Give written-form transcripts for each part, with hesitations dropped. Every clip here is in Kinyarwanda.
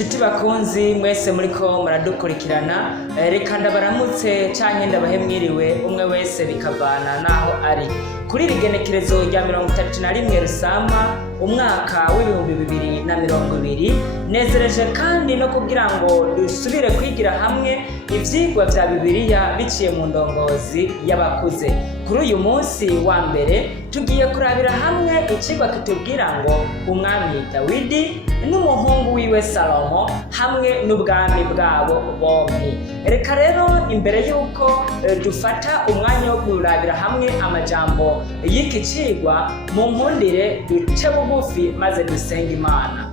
Inshuti bakunzi mwese muriko muradukurikirana, reka ndabaramutse canke ndabahe mwiriwe umwe wese bikavana naho ari. Kuri rigenekerezo rya 31 Rusama umwaka w'2020 nezereje kandi no kugira ngo dusubire kwigira hamwe ivyigwa vya Bibiliya biciye mu ndongozi y'abakuze. Kuri uyu munsi wa mbere tugiye kurabira hamwe icigwa kitubwira ngo umwami Dawidi n'umuhungu wiwe Salomo hamwe n'ubwami bwabo bombi. Reka rero imbere yuko dufata umwanya wo kurabira hamwe amajambo y'iki cigwa, mu nkundire duce bugufi maze dusenge Imana.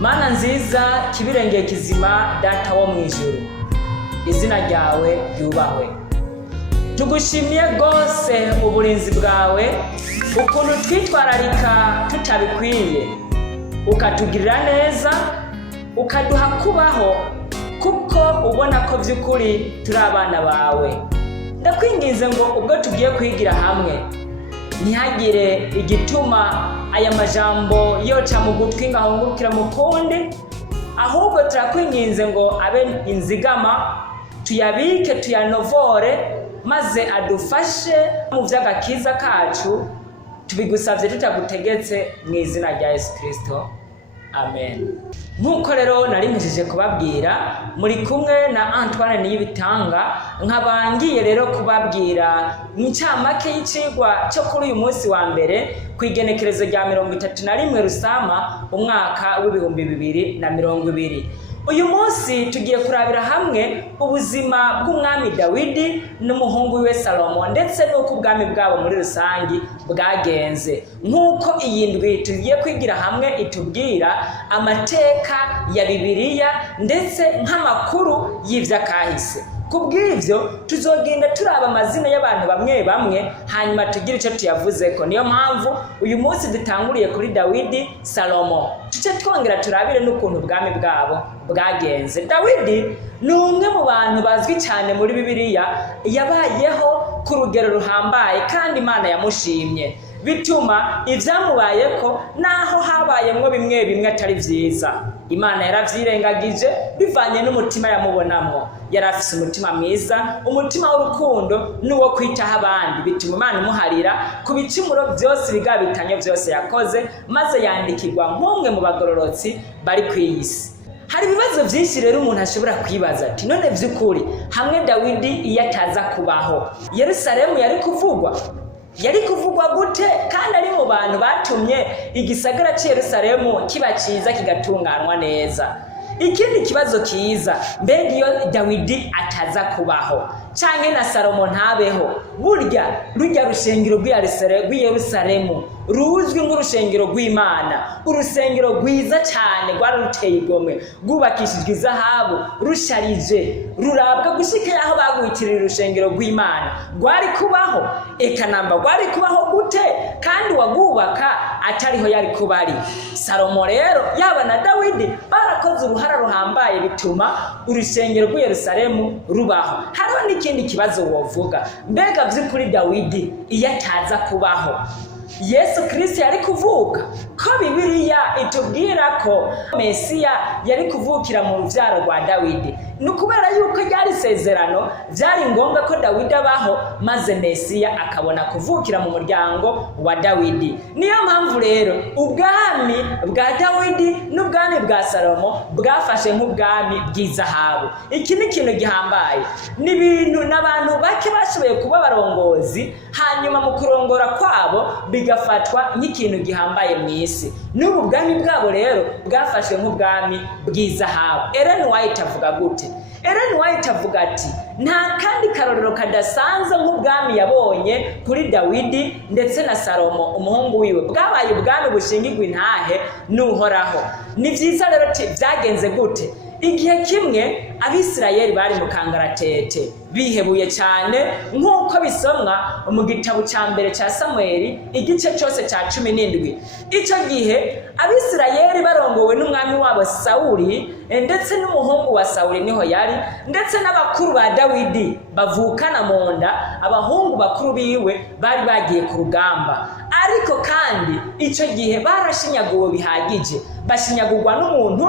Mana nziza, kibirengeye kizima, data wo mwijuru, izina ryawe ryubahwe. Tugushimiye gose uburinzi bwawe, ukuntu twitwararika tutabikwiye, ukatugirira neza, ukaduha kubaho kuko ubona ko vy'ukuri turi abana bawe. Ndakwinginze ngo ubwo tugiye kwigira hamwe ntihagire igituma aya majambo yoca mu gutwi ngahungurukira mu kundi, ahubwo turakwinginze ngo abe inzigama, tuyabike tuyanovore, maze adufashe mu vy'agakiza kacu. Tubigusavye tutagutegetse mu izina rya Yesu Kristo, amen. Nkuko rero nari mpejije kubabwira, muri kumwe na Antoine Niyibitanga, nkabangiye rero kubabwira incamake y'icigwa cyo kuri uyu munsi wa mbere kwigenekerezo rya 31 Rusama umwaka w'2020. Uyu munsi tugiye kurabira hamwe ubuzima bw'umwami Dawidi n'umuhungu wiwe Salomo, ndetse n'uko ubwami bwabo muri rusangi bwagenze. Nk'uko iyi ndwi tugiye kwigira hamwe itubwira amateka ya Bibiliya ndetse nk'amakuru y'ivyakahise. Kubw'ivyo tuzogenda turaba amazina y'abantu bamwe bamwe, hanyuma tugira ico tuyavuzeko. Niyo mpamvu uyu munsi dutanguriye kuri Dawidi, Salomo, tuce twongera turabire n'ukuntu ubwami bwabo bwagenze. Dawidi ni umwe mu bantu bazwi cyane muri Bibiliya, yabayeho ku rugero ruhambaye kandi Imana yamushimye, bituma ivyamubayeko naho habayemwo bimwe bimwe atari vyiza, Imana yaravyirengagije bivanye n'umutima yamubonamwo. Yarafise umutima mwiza, umutima w'urukundo n'uwo kwitaho abandi, bituma Imana imuharira ku bicumuro vyose bigabitanye vyose yakoze, maze yandikirwa nk'umwe mu bagororotsi bari kw'isi. Hari ibibazo vyinshi rero umuntu ashobora kwibaza ati none vy'ukuri hamwe Dawidi iyo ataza kubaho, Yerusalemu yari kuvugwa? Yari kuvugwa gute kandi ari mu bantu batumye igisagara ci Yerusalemu kiba ciza kigatunganwa neza? Ikindi kibazo kiza, mbega iyo Dawidi ataza kubaho canke na Salomo ntabeho, burya rujya rushengero rw'i Yerusalemu ruzwi nk'urushengero rw'Imana, urusengero rwiza cyane rwari ruteye igomwe, rwubakishijwe izahabu, rusharije, rurabwa gushika aho baguhitirira urushengero rw'Imana, rwari kubaho? Eka namba rwari kubaho gute kandi wagubaka atariho yari kuba ari? Salomo rero yaba na Dawidi barakoze uruhara ruhambaye bituma urushengero rw'i Yerusalemu rubaho. Hariho n'ikindi kibazo wovuga, mbega vy'ukuri Dawidi iyo ataza kubaho, Yesu Kristo yari kuvuka? Ko Bibiliya itubwira ko Mesiya yari kuvukira mu ruvyaro rwa Dawidi, nukubera yuko ryari isezerano, vyari ngombwa ko Dawidi abaho maze Mesiya akabona kuvukira mu muryango wa Dawidi. Niyo mpamvu rero ubwami bwa Dawidi n'ubwami bwa Salomo bwafashe nk'ubwami bw'izahabu. Iki ni ikintu gihambaye, ni ibintu n'abantu bake bashoboye kuba barongozi, hanyuma mu kurongora kwabo bigafatwa nk'ikintu gihambaye mw'isi. N'ubu bwami bwabo rero bwafashwe nk'ubwami bw'izahabu. Ellen White avuga gute? Ellen White avuga ati nta kandi karorero kadasanzwe nk'ubwami yabonye kuri Dawidi ndetse na Salomo umuhungu wiwe, bwabaye ubwami bushingirwa intahe n'Uhoraho. Ni vyiza rero vyagenze gute? Igihe kimwe Abisirayeli bari mu kangaratete, bihebuye cyane, nk'uko bisomwa mu gitabo ca mbere ca Samweli igice cyose ca 17. Ico gihe Abisirayeli barongowe n'umwami wabo Sawuli, ndetse n'umuhungu wa Sawuli niho yari, ndetse n'abakuru ba Dawidi bavukana mu nda, abahungu bakuru biwe bari bagiye ku rugamba. ariko kandi icyo gihe barashinyaguwe bihagije, bashinyagurwa n'umuntu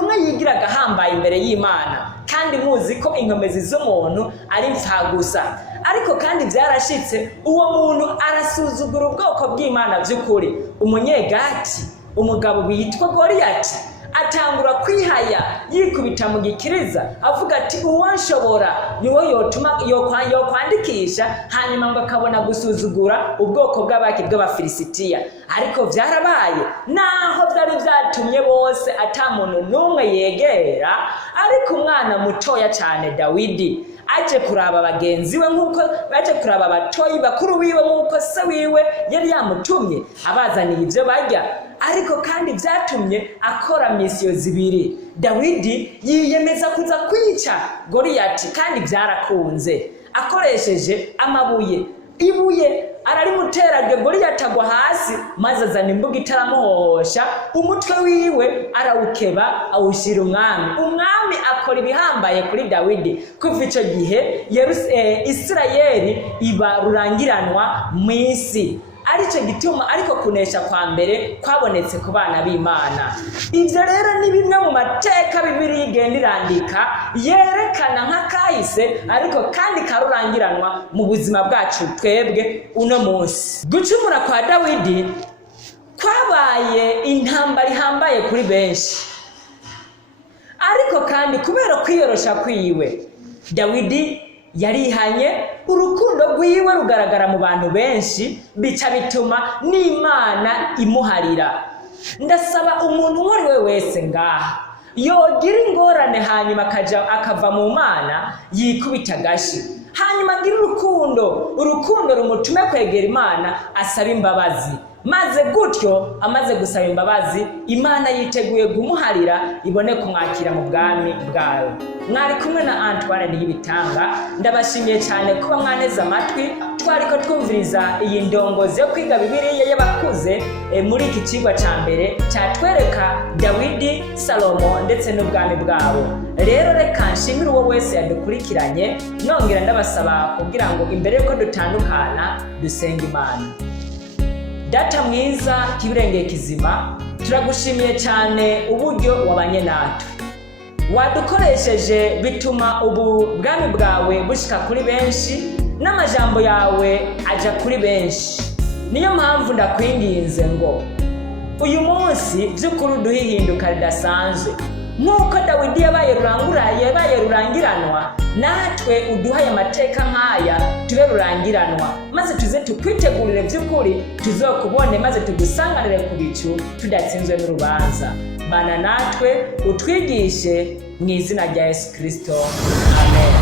umwe yigira agahambaye imbere y'Imana, kandi muzi ko inkomezi z'umuntu ari impfagusa. Ariko kandi byarashitse uwo muntu arasuzugura ubwoko bw'Imana by'ukuri. Umunyegati, umugabo witwa Goliyati, atangura kwihaya yikubita mu gikiriza avuga ati uwanshobora niwo yokwandikisha, hanyuma ngo akabona gusuzugura ubwoko bw'abaki bw'Abafilisitiya. Ariko byarabaye naho byari byatumye bose ata muntu n'umwe yegera, ariko umwana mutoya cyane Dawidi aje kuraba bagenzi we nk'uko baje kuraba abatoyi bakuru biwe nk'uko se wiwe yari yamutumye abazaniye ibyo barya. Ariko kandi byatumye akora misiyo zibiri. Dawidi yiyemeza kuza kwica Goliyati, kandi byarakunze akoresheje amabuye. Ibuye ararimuteraga, Goliyati agwa hasi, maze azana imbuga itaramuhohosha, umutwe wiwe arawukeba awushyira umwami akora ibihambaye kuri Dawidi. Kuva icyo gihe Isirayeli iba rurangiranwa mu isi. Aricyo gituma ariko kunesha kwa mbere kwabonetse ku bana b'Imana. Ibyo rero ni bimwe mu mateka Bibiliya igenda irandika yerekana nk'akahise, ariko kandi karurangiranwa mu buzima bwacu twebwe uno munsi. Gucumura kwa Dawidi kwabaye intambara ihambaye kuri benshi, ariko kandi kubera kwiyorosha kwiwe Dawidi yarihanye, urukundo rwiwe rugaragara mu bantu benshi, bica bituma n'Imana imuharira. Ndasaba umuntu uwo ari we wese ngaha yogira ingorane hanyuma akava mu Mana yikubita agashi, hanyuma agira urukundo rumutume kwegera Imana, asaba imbabazi, maze gutyo amaze gusaba imbabazi Imana yiteguye kumuharira ibone kumwakira mu bwami bwayo. Mwari kumwe na Antoine Niyibitanga, ndabashimiye cyane kuba mwaneze amatwi. Twariko twumviriza iyi ndongozi yo kwiga Bibiliya y'abakuze muri iki kigwa cya mbere cyatwereka Dawidi, Salomo ndetse n'ubwami bwabo. Rero reka nshimire uwo wese yadukurikiranye, nongera ndabasaba kugira ngo imbere yuko dutandukana dusenga Imana. Data mwiza kiburengeye kizima, turagushimiye cyane uburyo wabanye natwe, wadukoresheje bituma ubu bwami bwawe bushika kuri benshi, n'amajambo yawe aja kuri benshi. Niyo mpamvu ndakwinginze ngo uyu munsi by'ukuri uduhe ihinduka ridasanzwe, nk'uko Dawidi yabaye rurangiranwa, natwe uduhaye amateka nk'aya tube rurangiranwa, maze tuze tukwitegurire by'ukuri tuzokubone, maze tugusanganire ku bicu tudatsinzwe n'urubanza. Bana natwe utwigishe mu izina rya Yesu Kristo, amen.